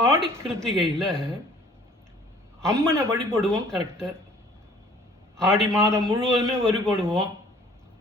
ஆடி கிருத்திகையில் அம்மனை வழிபடுவோம் கரெக்டு. ஆடி மாதம் முழுவதுமே வழிபடுவோம்.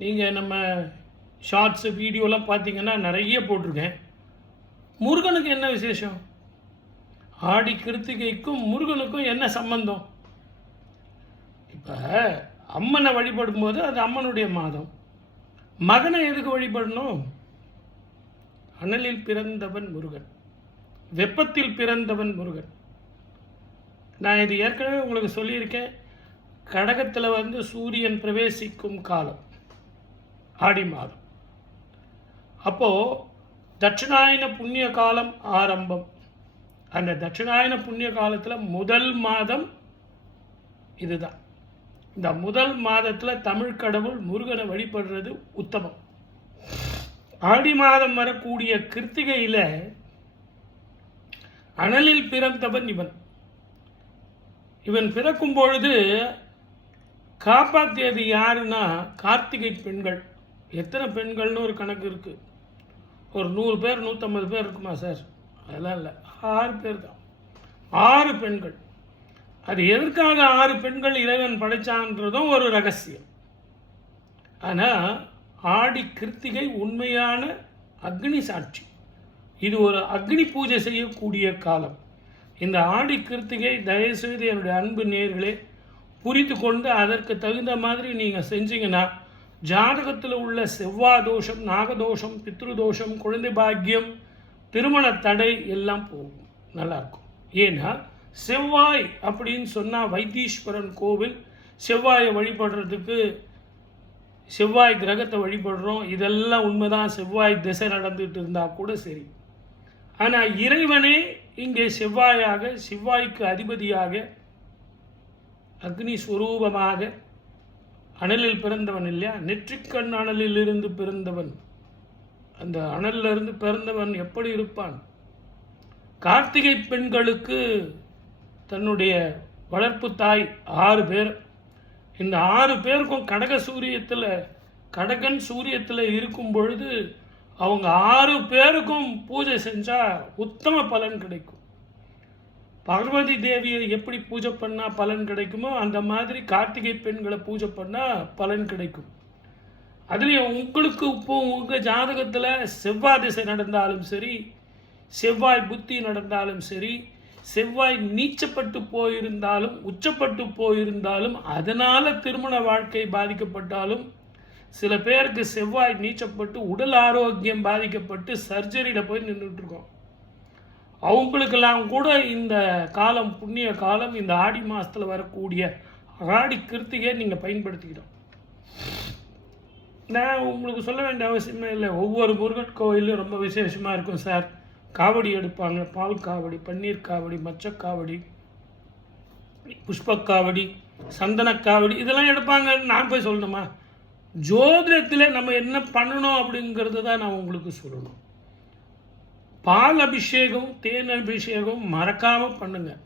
நீங்கள் நம்ம ஷார்ட்ஸு வீடியோலாம் பார்த்தீங்கன்னா நிறைய போட்டிருக்கேன். முருகனுக்கு என்ன விசேஷம்? ஆடி கிருத்திகைக்கும் முருகனுக்கும் என்ன சம்பந்தம்? இப்போ அம்மனை வழிபடும் போது அது அம்மனுடைய மாதம். மகனை எதுக்கு வழிபடணும்? அனலில் பிறந்தவன் முருகன், வெப்பத்தில் பிறந்தவன் முருகன். நான் இது ஏற்கனவே உங்களுக்கு சொல்லியிருக்கேன். கடகத்தில் சூரியன் பிரவேசிக்கும் காலம் ஆடி மாதம். அப்போது தட்சிணாயன புண்ணிய காலம் ஆரம்பம். அந்த தட்சிணாயன புண்ணிய காலத்தில் முதல் மாதம் இதுதான். இந்த முதல் மாதத்தில் தமிழ் கடவுள் முருகனை வழிபடுறது உத்தமம். ஆடி மாதம் வரக்கூடிய கிருத்திகையில் அனலில் பிறந்தவன் இவன் பிறக்கும் பொழுது காப்பாற்றியது யாருன்னா கார்த்திகை பெண்கள். எத்தனை பெண்கள்னு ஒரு கணக்கு இருக்குது. ஒரு 100 பேர் 150 பேர் இருக்குமா சார்? அதெல்லாம் இல்லை, 6 பேர் தான். 6 பெண்கள். அது எதற்காக 6 பெண்கள் இறைவன் படைச்சான்றதும் ஒரு ரகசியம். ஆனால் ஆடி கிருத்திகை உண்மையான அக்னி சாட்சி. இது ஒரு அக்னி பூஜை செய்யக்கூடிய காலம். இந்த ஆடி கிருத்திகை தயவுசெய்து என்னுடைய அன்பு நேயர்களே புரிந்து கொண்டு அதற்கு தகுந்த மாதிரி நீங்கள் செஞ்சீங்கன்னா ஜாதகத்தில் உள்ள செவ்வாய் தோஷம், நாகதோஷம், பித்ருதோஷம், குழந்தை பாக்கியம், திருமண தடை எல்லாம் போகும், நல்லாயிருக்கும். ஏன்னா செவ்வாய் அப்படின்னு சொன்னால் வைத்தீஸ்வரன் கோவில், செவ்வாயை வழிபடுறதுக்கு செவ்வாய் கிரகத்தை வழிபடுறோம். இதெல்லாம் உண்மைதான். செவ்வாய் திசை நடந்துகிட்டு இருந்தால் கூட சரி. ஆனால் இறைவனே இங்கே செவ்வாயாக, செவ்வாய்க்கு அதிபதியாக, அக்னி ஸ்வரூபமாக அனலில் பிறந்தவன் இல்லையா? நெற்றிக்கண் அனலில் இருந்து பிறந்தவன். அந்த அனலிலிருந்து பிறந்தவன் எப்படி இருப்பான்? கார்த்திகை பெண்களுக்கு தன்னுடைய வளர்ப்பு தாய் 6 பேர். இந்த 6 பேருக்கும் கடகன் சூரியத்தில் இருக்கும் பொழுது அவங்க 6 பேருக்கும் பூஜை செஞ்சால் உத்தம பலன் கிடைக்கும். பார்வதி தேவியை எப்படி பூஜை பண்ணால் பலன் கிடைக்குமோ அந்த மாதிரி கார்த்திகை பெண்களை பூஜை பண்ணால் பலன் கிடைக்கும். அதுலேயும் உங்களுக்கு இப்போ உங்கள் ஜாதகத்தில் செவ்வாய் திசை நடந்தாலும் சரி, செவ்வாய் புத்தி நடந்தாலும் சரி, செவ்வாய் நீச்சப்பட்டு போயிருந்தாலும், உச்சப்பட்டு போயிருந்தாலும், அதனால் திருமண வாழ்க்கை பாதிக்கப்பட்டாலும், சில பேருக்கு செவ்வாய் நீச்சப்பட்டு உடல் ஆரோக்கியம் பாதிக்கப்பட்டு சர்ஜரியில் போய் நின்றுட்டுருக்கோம். அவங்களுக்கெல்லாம் கூட இந்த காலம் புண்ணிய காலம், இந்த ஆடி மாதத்தில் வரக்கூடிய ஆடி கிருத்திகை நீங்கள் பயன்படுத்திக்கிட்டோம். நான் உங்களுக்கு சொல்ல வேண்டிய அவசியமே இல்லை. ஒவ்வொரு முருகன் கோயிலும் ரொம்ப விசேஷமாக இருக்கும் சார். காவடி எடுப்பாங்க. பால் காவடி, பன்னீர் காவடி, மச்சக்காவடி, புஷ்பக்காவடி, சந்தனக்காவடி, இதெல்லாம் எடுப்பாங்க. நான் போய் சொல்லணுமா? ஜோதிடத்தில் நம்ம என்ன பண்ணணும் அப்படிங்கிறது தான் நான் உங்களுக்கு சொல்லணும். பால் அபிஷேகம், தேன் அபிஷேகம் மறக்காமல் பண்ணுங்கள்.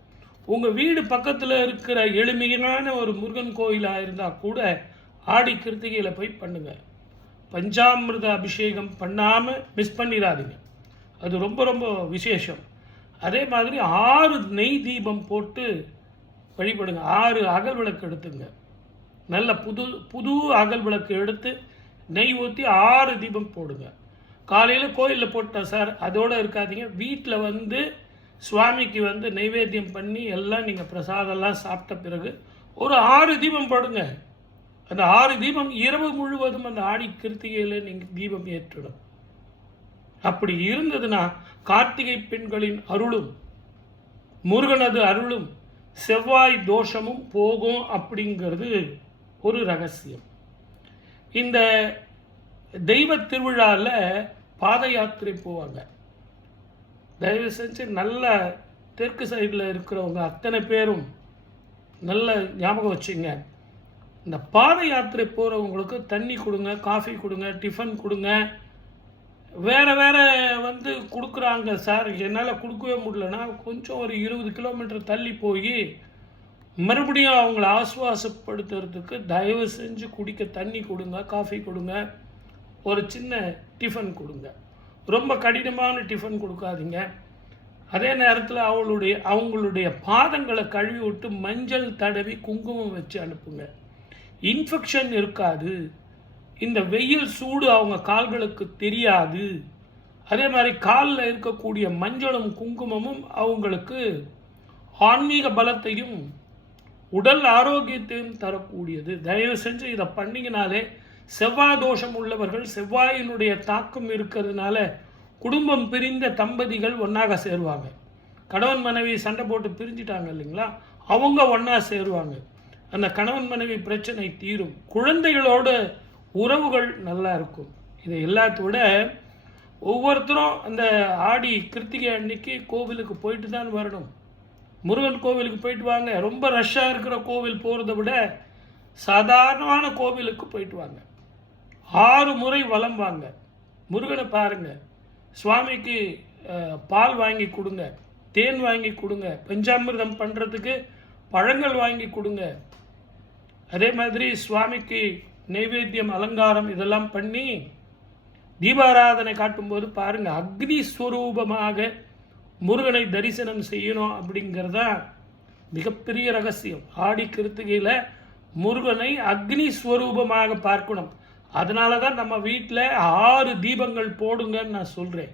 உங்கள் வீடு பக்கத்தில் இருக்கிற எளிமையான ஒரு முருகன் கோயிலாக இருந்தால் கூட ஆடி கிருத்திகையில் போய் பண்ணுங்கள். பஞ்சாமிர்த அபிஷேகம் பண்ணாமல் மிஸ் பண்ணிடாதீங்க. அது ரொம்ப ரொம்ப விசேஷம். அதே மாதிரி 6 நெய் தீபம் போட்டு வழிபடுங்க. 6 அகல் விளக்கு எடுத்துங்க. நல்ல புது அகல் விளக்கு எடுத்து நெய் ஊற்றி 6 தீபம் போடுங்க. காலையில் கோயிலில் போட்டேன் சார் அதோடு இருக்காதீங்க. வீட்டில் சுவாமிக்கு நைவேத்தியம் பண்ணி எல்லாம் நீங்கள் பிரசாதம்லாம் சாப்பிட்ட பிறகு ஒரு 6 தீபம் போடுங்க. அந்த 6 தீபம் இரவு முழுவதும் அந்த ஆடி கிருத்திகையில் நீங்கள் தீபம் ஏற்றிடும். அப்படி இருந்ததுன்னா கார்த்திகை பெண்களின் அருளும், முருகனது அருளும், செவ்வாய் தோஷமும் போகும் அப்படிங்கிறது ஒரு ரகசியம். இந்த தெய்வ திருவிழாவில் பாத யாத்திரை போவாங்க. தயவு செஞ்சு நல்ல தெற்கு சைடில் இருக்கிறவங்க அத்தனை பேரும் நல்ல ஞாபகம் வச்சுங்க. இந்த பாத யாத்திரை போகிறவங்களுக்கு தண்ணி கொடுங்க, காஃபி கொடுங்க, டிஃபன் கொடுங்க. வேறு கொடுக்குறாங்க சார், என்னால் கொடுக்கவே முடியலன்னா கொஞ்சம் ஒரு 20 கிலோமீட்டர் தள்ளி போய் மறுபடியும் அவங்கள ஆசுவாசப்படுத்துறதுக்கு தயவு செஞ்சு குடிக்க தண்ணி கொடுங்க, காஃபி கொடுங்க, ஒரு சின்ன டிஃபன் கொடுங்க. ரொம்ப கடினமான டிஃபன் கொடுக்காதீங்க. அதே நேரத்தில் அவங்களுடைய பாதங்களை கழுவி விட்டு மஞ்சள் தடவி குங்குமம் வச்சு அனுப்புங்க. இன்ஃபெக்ஷன் இருக்காது, இந்த வெயில் சூடு அவங்க கால்களுக்கு தெரியாது. அதே மாதிரி காலில் இருக்கக்கூடிய மஞ்சளும் குங்குமமும் அவங்களுக்கு ஆன்மீக பலத்தையும் உடல் ஆரோக்கியத்தையும் தரக்கூடியது. தயவு செஞ்சு இதை பண்ணிங்கனாலே, செவ்வாய் தோஷம் உள்ளவர்கள், செவ்வாயினுடைய தாக்கம் இருக்கிறதுனால குடும்பம் பிரிந்த தம்பதிகள் ஒன்றாக சேருவாங்க. கணவன் மனைவி சண்டை போட்டு பிரிஞ்சிட்டாங்க இல்லைங்களா, அவங்க ஒன்றா சேருவாங்க. அந்த கணவன் மனைவி பிரச்சனை தீரும். குழந்தைகளோட உறவுகள் நல்லா இருக்கும். இதை எல்லாத்த விட ஒவ்வொருத்தரும் அந்த ஆடி கிருத்திகை அன்னைக்கு கோவிலுக்கு போயிட்டு தான் வரணும். முருகன் கோவிலுக்கு போயிட்டு வாங்க. ரொம்ப ரஷ்ஷாக இருக்கிற கோவில் போகிறத விட சாதாரணமான கோவிலுக்கு போயிட்டு வாங்க. 6 முறை வலம் வாங்க. முருகனை பாருங்க. சுவாமிக்கு பால் வாங்கி கொடுங்க, தேன் வாங்கி கொடுங்க, பஞ்சாமிர்தம் பண்ணுறதுக்கு பழங்கள் வாங்கி கொடுங்க. அதே மாதிரி சுவாமிக்கு நைவேத்தியம் அலங்காரம் இதெல்லாம் பண்ணி தீபாராதனை காட்டும்போது பாருங்க, அக்னி ஸ்வரூபமாக முருகனை தரிசனம் செய்யணும். அப்படிங்கிறதா மிகப்பெரிய ரகசியம். ஆடி கிருத்திகையில் முருகனை அக்னி ஸ்வரூபமாக பார்க்கணும். அதனால தான் நம்ம வீட்டில் 6 தீபங்கள் போடுங்கன்னு நான் சொல்கிறேன்.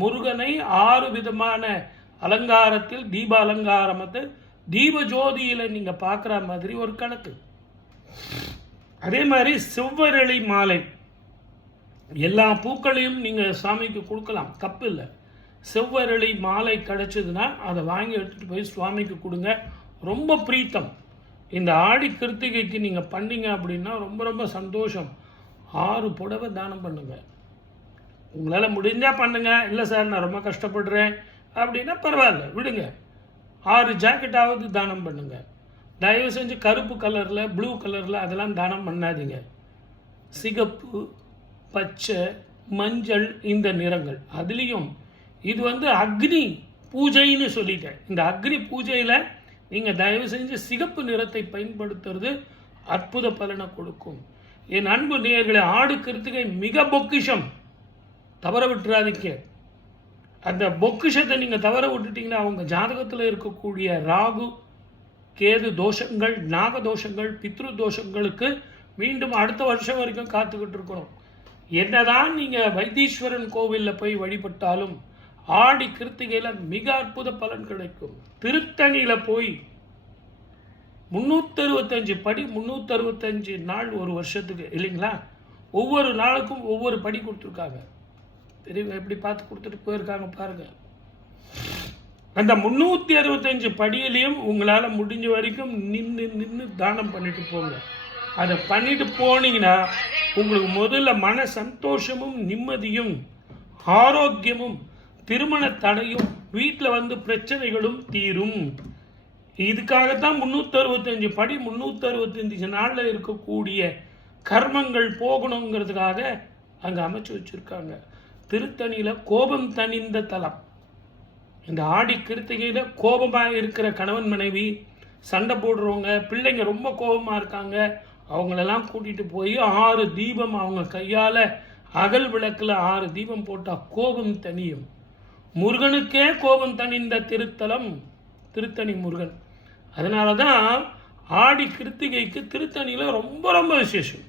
முருகனை 6 விதமான அலங்காரத்தில் தீப அலங்காரத்தை தீப ஜோதியில் நீங்கள் பார்க்குற மாதிரி ஒரு கணக்கு. அதே மாதிரி செவ்வரளி மாலை, எல்லா பூக்களையும் நீங்கள் சாமிக்கு கொடுக்கலாம், தப்பு இல்லை. செவ்வரளி மாலை கிடைச்சதுன்னா அதை வாங்கி எடுத்துகிட்டு போய் சுவாமிக்கு கொடுங்க. ரொம்ப பிரீத்தம். இந்த ஆடி கிருத்திகைக்கு நீங்கள் பண்ணீங்க அப்படின்னா ரொம்ப ரொம்ப சந்தோஷம். 6 புடவை தானம் பண்ணுங்க. உங்களால் முடிஞ்சால் பண்ணுங்க. இல்லை சார் நான் ரொம்ப கஷ்டப்படுறேன் அப்படின்னா பரவாயில்ல, விடுங்க. 6 ஜாக்கெட்டாவது தானம் பண்ணுங்க. தயவு செஞ்சு கருப்பு கலரில், ப்ளூ கலரில் அதெல்லாம் தானம் பண்ணாதீங்க. சிகப்பு, பச்சை, மஞ்சள், இந்த நிறங்கள். அதுலேயும் இது அக்னி பூஜைன்னு சொல்லிட்டேன். இந்த அக்னி பூஜையில் நீங்கள் தயவு செஞ்சு சிகப்பு நிறத்தை பயன்படுத்துறது அற்புத பலனை கொடுக்கும். என் அன்பு நேயர்களே, ஆடு கிருத்திகை மிக பொக்கிஷம், தவற விட்டுறாதீங்க. அந்த பொக்கிஷத்தை நீங்கள் தவற விட்டுட்டீங்கன்னா அவங்க ஜாதகத்தில் இருக்கக்கூடிய ராகு கேது தோஷங்கள், நாக தோஷங்கள், பித்ரு தோஷங்களுக்கு மீண்டும் அடுத்த வருஷம் வரைக்கும் காத்துக்கிட்டு இருக்கணும். என்னதான் நீங்கள் வைத்தீஸ்வரன் கோவிலில் போய் வழிபட்டாலும் ஆடி கிருத்திகையில் மிக அற்புத பலன் கிடைக்கும். திருத்தணியில் போய் 365 படி, 365 நாள் ஒரு வருஷத்துக்கு இல்லைங்களா, ஒவ்வொரு நாளுக்கும் ஒவ்வொரு படி கொடுத்துருக்காங்க. பெரியவங்க எப்படி பார்த்து கொடுத்துட்டு போயிருக்காங்க பாருங்க. அந்த 365 படியிலையும் உங்களால் முடிஞ்ச வரைக்கும் நின்று தானம் பண்ணிட்டு போங்க. அதை பண்ணிட்டு போனீங்கன்னா உங்களுக்கு முதல்ல மன சந்தோஷமும் நிம்மதியும் ஆரோக்கியமும் திருமண தடையும் வீட்டில் பிரச்சனைகளும் தீரும். இதுக்காகத்தான் 365 படி 365 நாளில் இருக்கக்கூடிய கர்மங்கள் போகணுங்கிறதுக்காக அங்கே அமைச்சு வச்சுருக்காங்க. திருத்தணியில் கோபம் தணிந்த தலம். இந்த ஆடி கிருத்திகையில் கோபமாக இருக்கிற கணவன் மனைவி, சண்டை போடுறவங்க, பிள்ளைங்க ரொம்ப கோபமாக இருக்காங்க, அவங்களெல்லாம் கூட்டிகிட்டு போய் 6 தீபம் அவங்க கையால் அகல் விளக்கில் 6 தீபம் போட்டால் கோபம் தணியும். முருகனுக்கே கோபம் தணிந்த திருத்தலம் திருத்தணி முருகன். அதனால தான் ஆடி கிருத்திகைக்கு திருத்தணியில் ரொம்ப ரொம்ப விசேஷம்.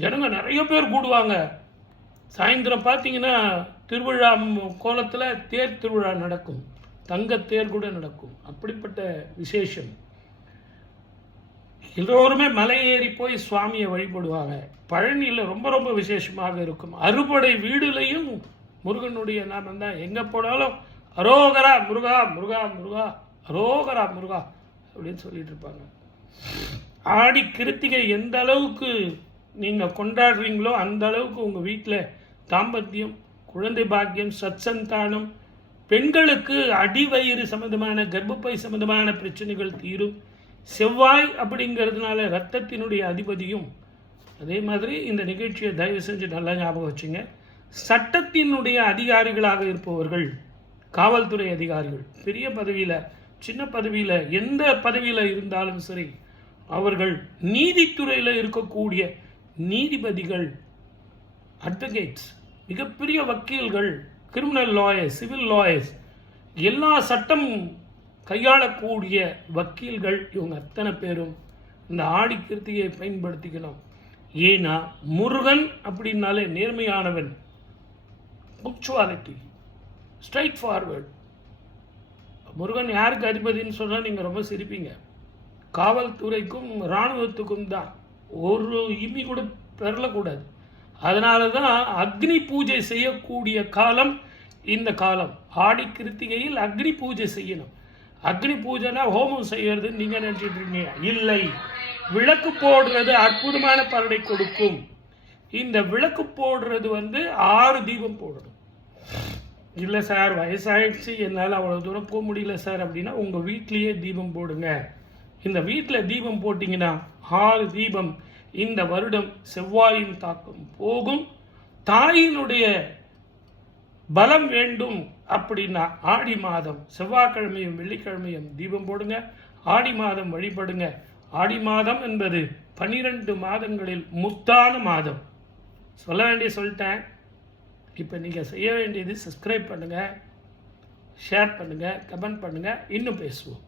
ஜனங்க நிறைய பேர் கூடுவாங்க. சாயந்தரம் பார்த்தீங்கன்னா திருவிழா கோலத்தில் தேர் திருவிழா நடக்கும், தங்கத்தேர் கூட நடக்கும். அப்படிப்பட்ட விசேஷம். எல்லோருமே மலை ஏறி போய் சுவாமியை வழிபடுவாங்க. பழனியில் ரொம்ப ரொம்ப விசேஷமாக இருக்கும். அறுபடை வீடுலையும் முருகனுடைய நாமம் தான். எங்கே போனாலும் அரோகரா முருகா முருகா முருகா, அரோகரா முருகா அப்படின்னு சொல்லிட்டு இருப்பாங்க. ஆடி கிருத்திகை எந்த அளவுக்கு நீங்கள் கொண்டாடுறீங்களோ அந்த அளவுக்கு உங்கள் வீட்டில் தாம்பத்தியம், குழந்தை பாக்கியம், சத்சந்தானம், பெண்களுக்கு அடிவயிறு சம்பந்தமான, கர்ப்பப்பை சம்பந்தமான பிரச்சனைகள் தீரும். செவ்வாய் அப்படிங்கிறதுனால இரத்தத்தினுடைய அதிபதியும். அதே மாதிரி இந்த நிகழ்ச்சியை தயவு செஞ்சு நல்லா ஞாபகம் வச்சுங்க. சட்டத்தினுடைய அதிகாரிகளாக இருப்பவர்கள், காவல்துறை அதிகாரிகள், பெரிய பதவியில் சின்ன பதவியில் எந்த பதவியில் இருந்தாலும் சரி, அவர்கள் நீதித்துறையில் இருக்கக்கூடிய நீதிபதிகள், அட்வொகேட்ஸ், மிகப்பெரிய வக்கீல்கள், கிரிமினல் லாயர்ஸ், சிவில் லாயர்ஸ், எல்லா சட்டம் கையாளக்கூடிய வக்கீல்கள் இவங்க அத்தனை பேரும் இந்த ஆடி கிருத்திகையை பயன்படுத்திக்கணும். ஏன்னா முருகன் அப்படின்னாலே நேர்மையானவன், பங்க்சுவாலிட்டி, ஸ்ட்ரைட் ஃபார்வர்ட். முருகன் யாருக்கு அதிபதினு சொன்னால் நீங்கள் ரொம்ப சிரிப்பீங்க. காவல்துறைக்கும் இராணுவத்துக்கும் தான். ஒரு இம்மி கூட பெறலக்கூடாது. அதனால தான் அக்னி பூஜை செய்யக்கூடிய காலம் இந்த காலம். ஆடி கிருத்திகையில் அக்னி பூஜை செய்யணும். அக்னி பூஜைனா ஹோமம் செய்யறது நீங்கள் நினச்சிட்டு இருக்கீங்க, இல்லை. விளக்கு போடுறது அற்புதமான பலனை கொடுக்கும். இந்த விளக்கு போடுறது 6 தீபம் போடணும். இல்லை சார் வயசாகிடுச்சு என்னால் அவ்வளோ தூரம் போக முடியல சார் அப்படின்னா உங்கள் வீட்லேயே தீபம் போடுங்க. இந்த வீட்டில் தீபம் போட்டிங்கன்னா 6 தீபம் இந்த வருடம் செவ்வாயின் தாக்கம் போகும். தாயினுடைய பலம் வேண்டும் அப்படின்னா ஆடி மாதம் செவ்வாய்க்கிழமையும் வெள்ளிக்கிழமையும் தீபம் போடுங்க. ஆடி மாதம் வழிபடுங்க. ஆடி மாதம் என்பது 12 மாதங்களில் முத்தான மாதம். சொல்லிட்டேன். இப்போ நீங்கள் செய்ய வேண்டியது சப்ஸ்கிரைப் பண்ணுங்கள், ஷேர் பண்ணுங்கள், கமெண்ட் பண்ணுங்கள். இன்னும் பேசுவோம்.